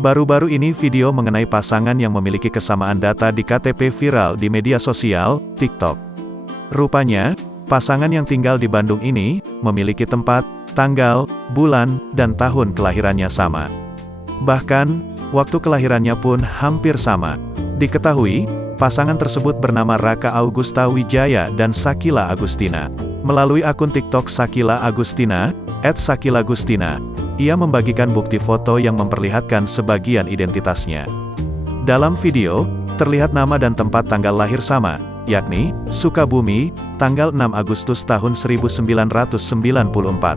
Baru-baru ini video mengenai pasangan yang memiliki kesamaan data di KTP viral di media sosial, TikTok. Rupanya, pasangan yang tinggal di Bandung ini, memiliki tempat, tanggal, bulan, dan tahun kelahirannya sama. Bahkan, waktu kelahirannya pun hampir sama. Diketahui, pasangan tersebut bernama Raka Augusta Wijaya dan Sakila Agustina. Melalui akun TikTok Sakila Agustina, @sakilagustina, ia membagikan bukti foto yang memperlihatkan sebagian identitasnya. Dalam video, terlihat nama dan tempat tanggal lahir sama, yakni, Sukabumi, tanggal 6 Agustus tahun 1994.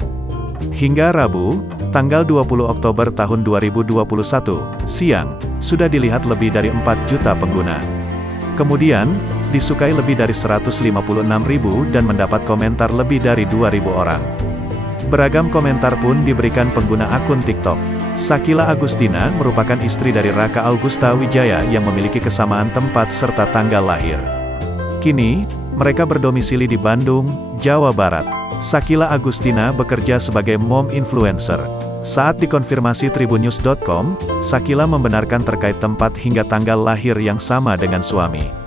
Hingga Rabu, tanggal 20 Oktober tahun 2021, siang, sudah dilihat lebih dari 4 juta pengguna. Kemudian, disukai lebih dari 156.000 dan mendapat komentar lebih dari 2.000 orang. Beragam komentar pun diberikan pengguna akun TikTok. Sakila Agustina merupakan istri dari Raka Augusta Wijaya yang memiliki kesamaan tempat serta tanggal lahir. Kini, mereka berdomisili di Bandung, Jawa Barat. Sakila Agustina bekerja sebagai mom influencer. Saat dikonfirmasi tribunnews.com, Sakila membenarkan terkait tempat hingga tanggal lahir yang sama dengan suami.